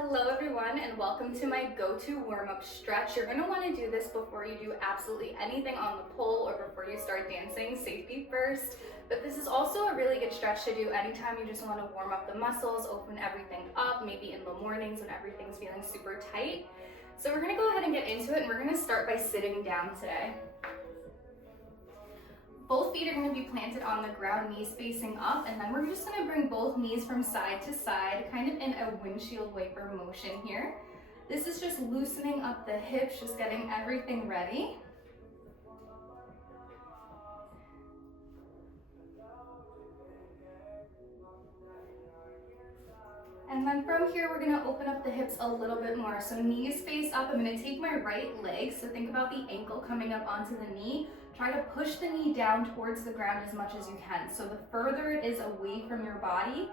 Hello everyone and welcome to my go-to warm-up stretch. You're going to want to do this before you do absolutely anything on the pole or before you start dancing, safety first. But this is also a really good stretch to do anytime you just want to warm up the muscles, open everything up, maybe in the mornings when everything's feeling super tight. So we're going to go ahead and get into it, and we're going to start by sitting down today. Both feet are going to be planted on the ground, knees facing up, and then we're just going to bring both knees from side to side, kind of in a windshield wiper motion here. This is just loosening up the hips, just getting everything ready. And then from here, we're going to open up the hips a little bit more. So knees face up. I'm going to take my right leg, so think about the ankle coming up onto the knee. Try to push the knee down towards the ground as much as you can. So the further it is away from your body,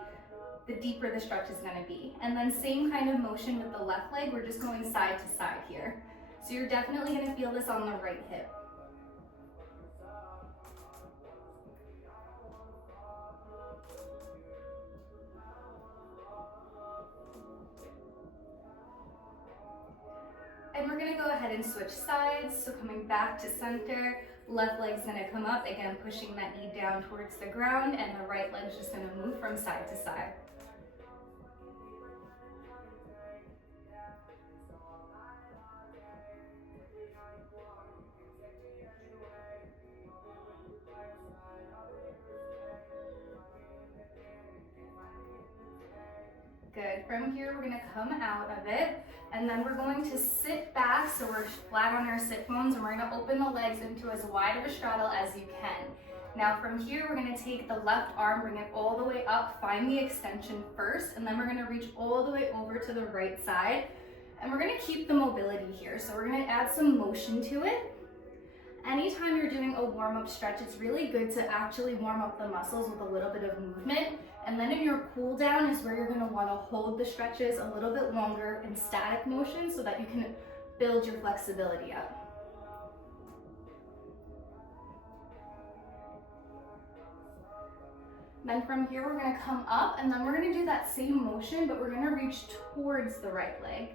the deeper the stretch is going to be. And then same kind of motion with the left leg. We're just going side to side here. So you're definitely going to feel this on the right hip. And we're going to go ahead and switch sides. So coming back to center, left leg's going to come up, again pushing that knee down towards the ground, and the right leg's just going to move from side to side. Good. From here, we're going to come out of it, and then we're going to sit back, so we're flat on our sit bones, and we're going to open the legs into as wide of a straddle as you can. Now from here, we're going to take the left arm, bring it all the way up, find the extension first, and then we're going to reach all the way over to the right side, and we're going to keep the mobility here. So we're going to add some motion to it. Anytime you're doing a warm-up stretch, it's really good to actually warm up the muscles with a little bit of movement. And then in your cool down is where you're going to want to hold the stretches a little bit longer in static motion so that you can build your flexibility up. Then from here, we're going to come up, and then we're going to do that same motion, but we're going to reach towards the right leg.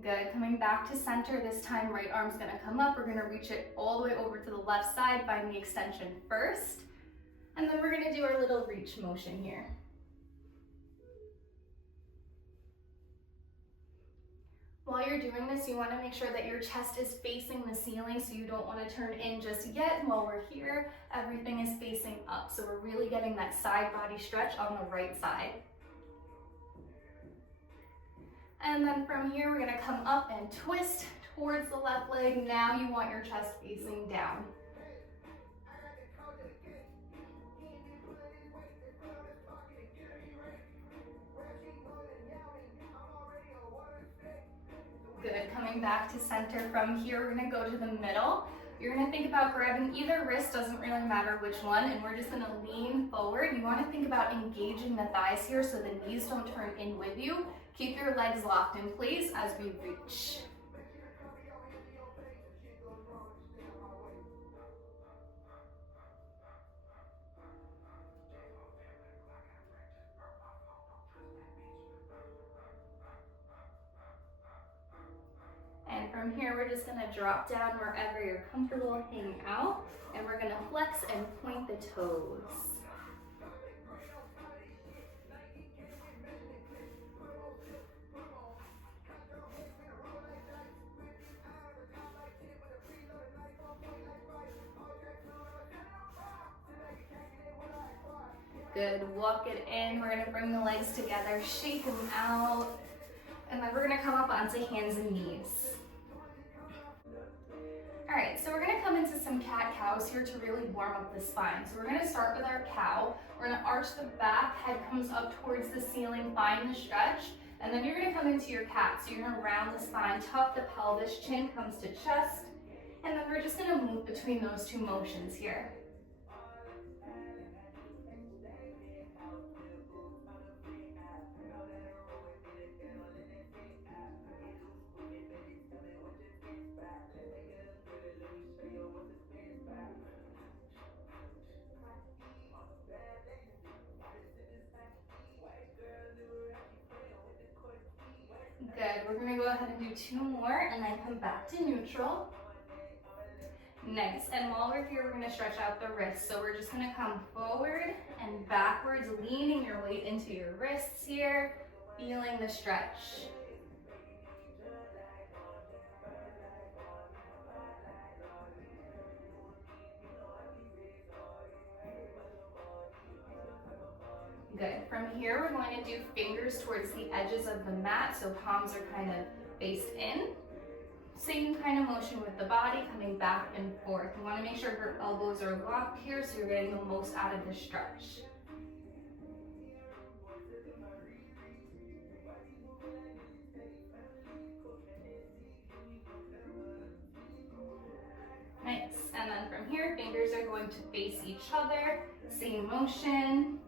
Good. Coming back to center, this time right arm's going to come up. We're going to reach it all the way over to the left side, find the extension first, and then we're going to do our little reach motion here. While you're doing this, you want to make sure that your chest is facing the ceiling, so you don't want to turn in just yet. While we're here, everything is facing up, so we're really getting that side body stretch on the right side. And then from here, we're going to come up and twist towards the left leg. Now you want your chest facing down. Good. Coming back to center. From here, we're going to go to the middle. You're going to think about grabbing either wrist, doesn't really matter which one, and we're just going to lean forward. You want to think about engaging the thighs here so the knees don't turn in with you. Keep your legs locked in place as we reach. And from here, we're just going to drop down wherever you're comfortable, hang out, and we're going to flex and point the toes. Good. Walk it in. We're going to bring the legs together, shake them out, and then we're going to come up onto hands and knees. All right, so we're going to come into some cat-cows here to really warm up the spine. So we're going to start with our cow. We're going to arch the back, head comes up towards the ceiling, find the stretch, and then you're going to come into your cat. So you're going to round the spine, tuck the pelvis, chin comes to chest, and then we're just going to move between those two motions here. 2 more and then come back to neutral. Nice, and while we're here, we're gonna stretch out the wrists. So we're just gonna come forward and backwards, leaning your weight into your wrists here, feeling the stretch. Good. From here, we're going to do fingers towards the edges of the mat, so palms are kind of faced in. Same kind of motion with the body, coming back and forth. You want to make sure your elbows are locked here so you're getting the most out of the stretch. Nice. And then from here, fingers are going to face each other. Same motion.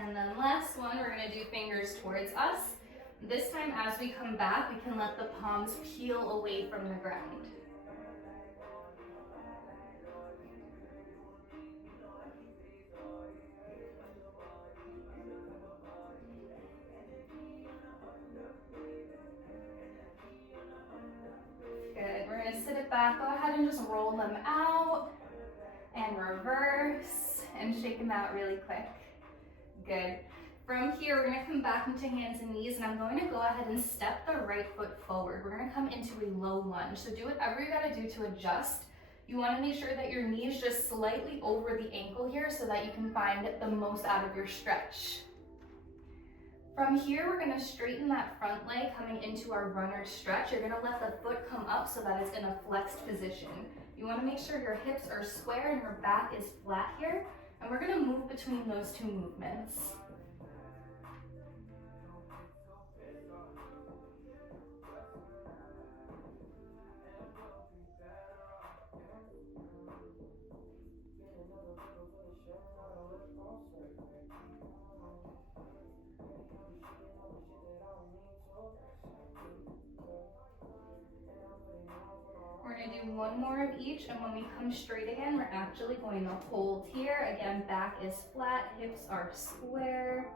And then last one, we're gonna do fingers towards us. This time as we come back, we can let the palms peel away from the ground. Good, we're gonna sit it back. Go ahead and just roll them out and reverse and shake them out really quick. Good. From here, we're gonna come back into hands and knees, and I'm going to go ahead and step the right foot forward. We're gonna come into a low lunge. So do whatever you gotta do to adjust. You wanna make sure that your knee is just slightly over the ankle here so that you can find the most out of your stretch. From here, we're gonna straighten that front leg coming into our runner stretch. You're gonna let the foot come up so that it's in a flexed position. You wanna make sure your hips are square and your back is flat here. And we're gonna move between those two movements. We're gonna do one more of each, and when we come straight again, we're actually going to hold here. Again, back is flat, hips are square.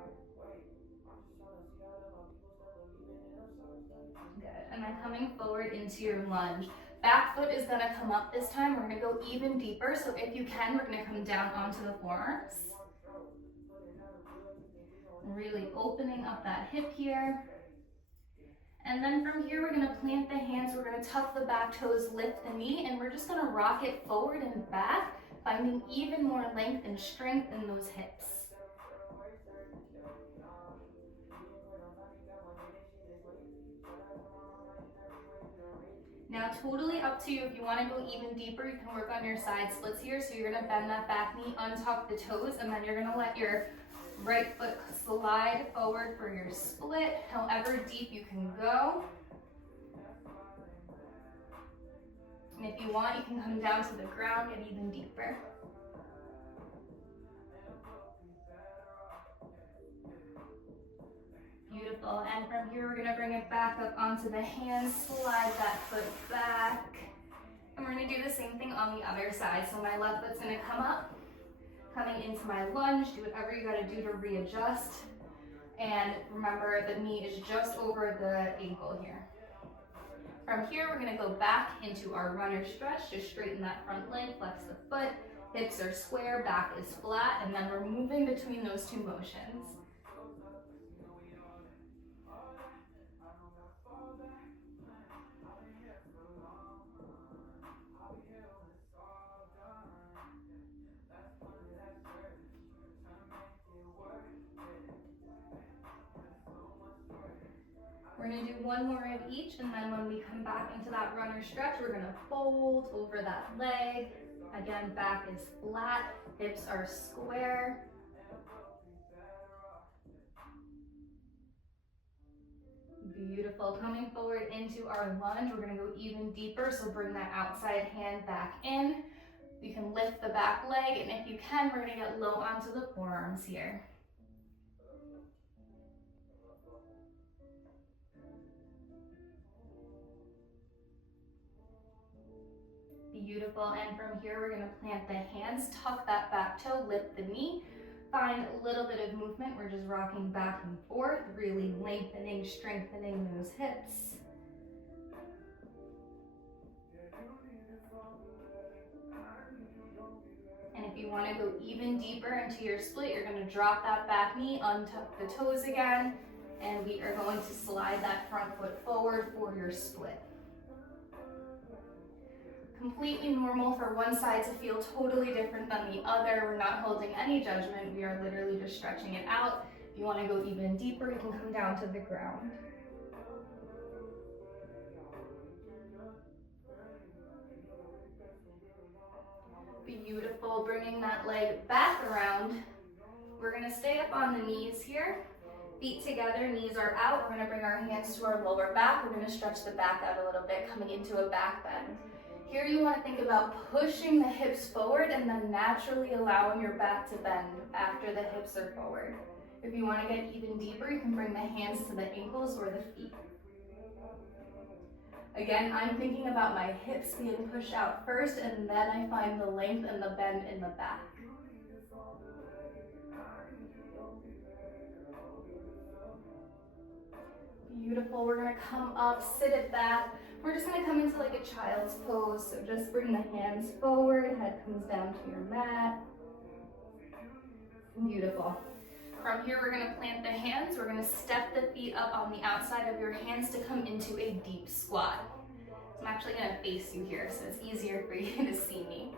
Good, and then coming forward into your lunge. Back foot is gonna come up this time. We're gonna go even deeper, so if you can, we're gonna come down onto the forearms. Really opening up that hip here. And then from here, we're gonna plant the hands, we're gonna tuck the back toes, lift the knee, and we're just gonna rock it forward and back, finding even more length and strength in those hips. Now, totally up to you. If you wanna go even deeper, you can work on your side splits here. So you're gonna bend that back knee, untuck the toes, and then you're gonna let your right foot slide forward for your split, however deep you can go. And if you want, you can come down to the ground, get even deeper. Beautiful, and from here, we're gonna bring it back up onto the hands, slide that foot back. And we're gonna do the same thing on the other side. So my left foot's gonna come up, coming into my lunge, do whatever you gotta do to readjust. And remember, the knee is just over the ankle here. From here, we're gonna go back into our runner stretch. Just straighten that front leg, flex the foot, hips are square, back is flat, and then we're moving between those two motions. We're gonna do one more of each, and then when we come back into that runner stretch, we're gonna fold over that leg. Again, back is flat, hips are square. Beautiful. Coming forward into our lunge, we're gonna go even deeper, so bring that outside hand back in. You can lift the back leg, and if you can, we're gonna get low onto the forearms here. Beautiful, and from here we're gonna plant the hands, tuck that back toe, lift the knee, find a little bit of movement. We're just rocking back and forth, really lengthening, strengthening those hips. And if you want to go even deeper into your split, you're going to drop that back knee, untuck the toes again, and we are going to slide that front foot forward for your split. Completely normal for one side to feel totally different than the other. We're not holding any judgment. We are literally just stretching it out. If you want to go even deeper, you can come down to the ground. Beautiful, bringing that leg back around. We're gonna stay up on the knees here. Feet together, knees are out. We're gonna bring our hands to our lower back. We're gonna stretch the back out a little bit, coming into a back bend. Here you wanna think about pushing the hips forward and then naturally allowing your back to bend after the hips are forward. If you wanna get even deeper, you can bring the hands to the ankles or the feet. Again, I'm thinking about my hips being pushed out first, and then I find the length and the bend in the back. Beautiful, we're gonna come up, sit it back. We're just gonna come into like a child's pose, so just bring the hands forward, head comes down to your mat. Beautiful. From here, we're gonna plant the hands. We're gonna step the feet up on the outside of your hands to come into a deep squat. I'm actually gonna face you here, so it's easier for you to see me.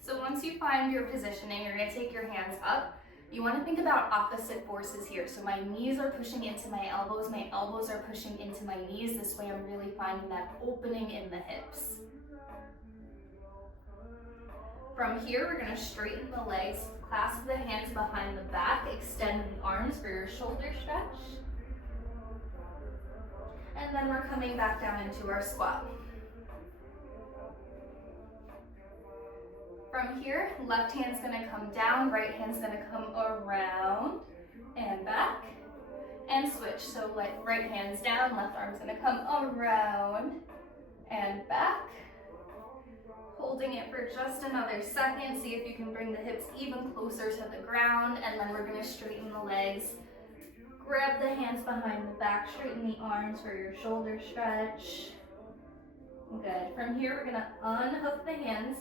So once you find your positioning, you're gonna take your hands up. You wanna think about opposite forces here. So my knees are pushing into my elbows are pushing into my knees. This way I'm really finding that opening in the hips. From here, we're gonna straighten the legs, clasp the hands behind the back, extend the arms for your shoulder stretch. And then we're coming back down into our squat. From here, left hand's gonna come down, right hand's gonna come around and back and switch. So like right hand's down, left arm's gonna come around and back. Holding it for just another second. See if you can bring the hips even closer to the ground, and then we're gonna straighten the legs. Grab the hands behind the back, straighten the arms for your shoulder stretch. Good. From here, we're gonna unhook the hands,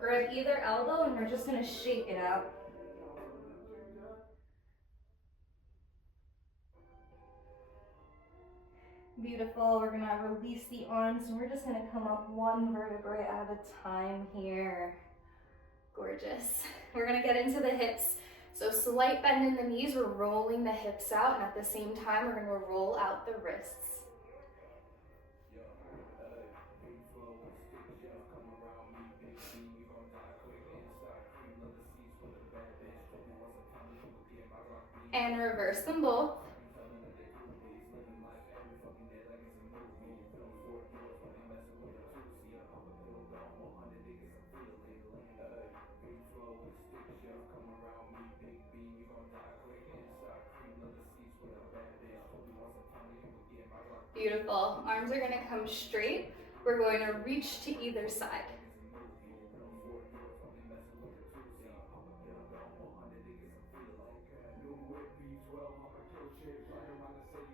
grab either elbow, and we're just gonna shake it out. Beautiful. We're gonna release the arms, and we're just gonna come up one vertebrae at a time here. Gorgeous. We're gonna get into the hips. So slight bend in the knees, we're rolling the hips out, and at the same time, we're gonna roll out the wrists. And reverse them both. Beautiful. Arms are gonna come straight. We're going to reach to either side.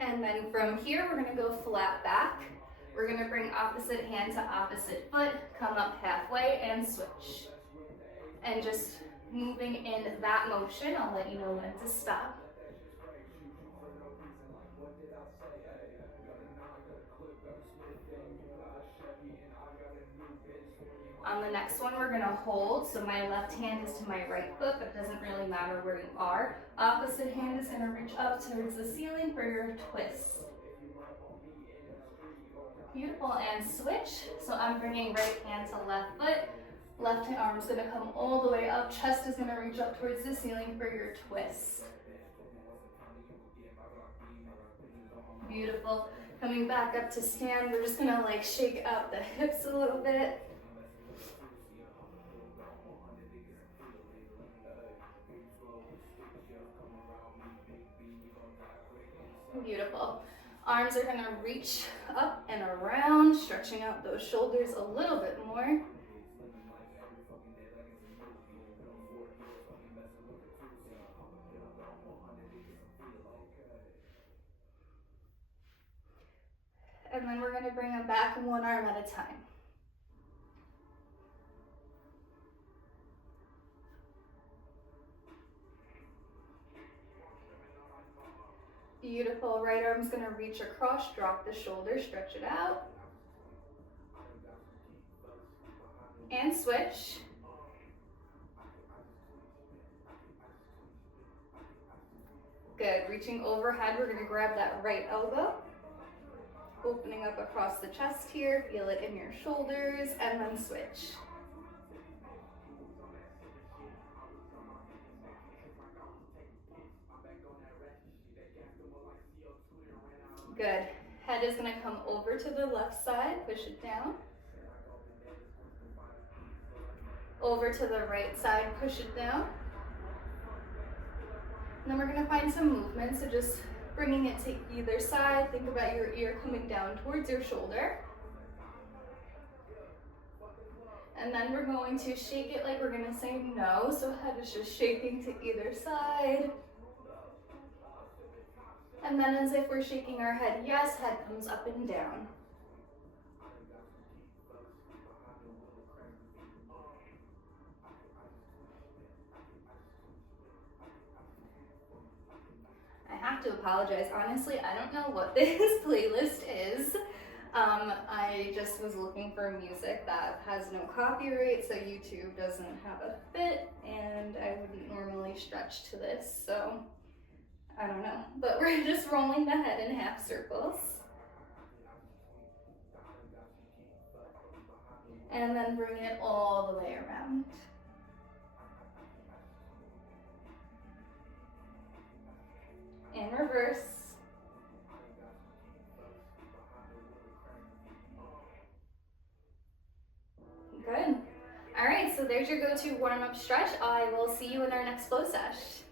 And then from here, we're gonna go flat back. We're gonna bring opposite hand to opposite foot, come up halfway and switch. And just moving in that motion, I'll let you know when to stop. On the next one, we're gonna hold. So my left hand is to my right foot, but it doesn't really matter where you are. Opposite hand is gonna reach up towards the ceiling for your twist. Beautiful, and switch. So I'm bringing right hand to left foot. Left arm is gonna come all the way up. Chest is gonna reach up towards the ceiling for your twist. Beautiful. Coming back up to stand, we're just gonna like shake out the hips a little bit. Beautiful. Arms are gonna reach up and around, stretching out those shoulders a little bit more. And then we're gonna bring them back one arm at a time. Beautiful. Right arm's gonna reach across, drop the shoulder, stretch it out. And switch. Good. Reaching overhead, we're gonna grab that right elbow. Opening up across the chest here, feel it in your shoulders, and then switch. Good. Head is gonna come over to the left side, push it down. Over to the right side, push it down. And then we're gonna find some movement, so just bringing it to either side. Think about your ear coming down towards your shoulder. And then we're going to shake it like we're gonna say no, so head is just shaking to either side. And then as if we're shaking our head yes, head comes up and down. I have to apologize. Honestly, I don't know what this playlist is. I just was looking for music that has no copyright, so YouTube doesn't have a fit, and I wouldn't normally stretch to this, so I don't know. But we're just rolling the head in half circles. And then bring it all the way around. In reverse. Good. All right, so there's your go-to warm-up stretch. I will see you in our next flow sesh.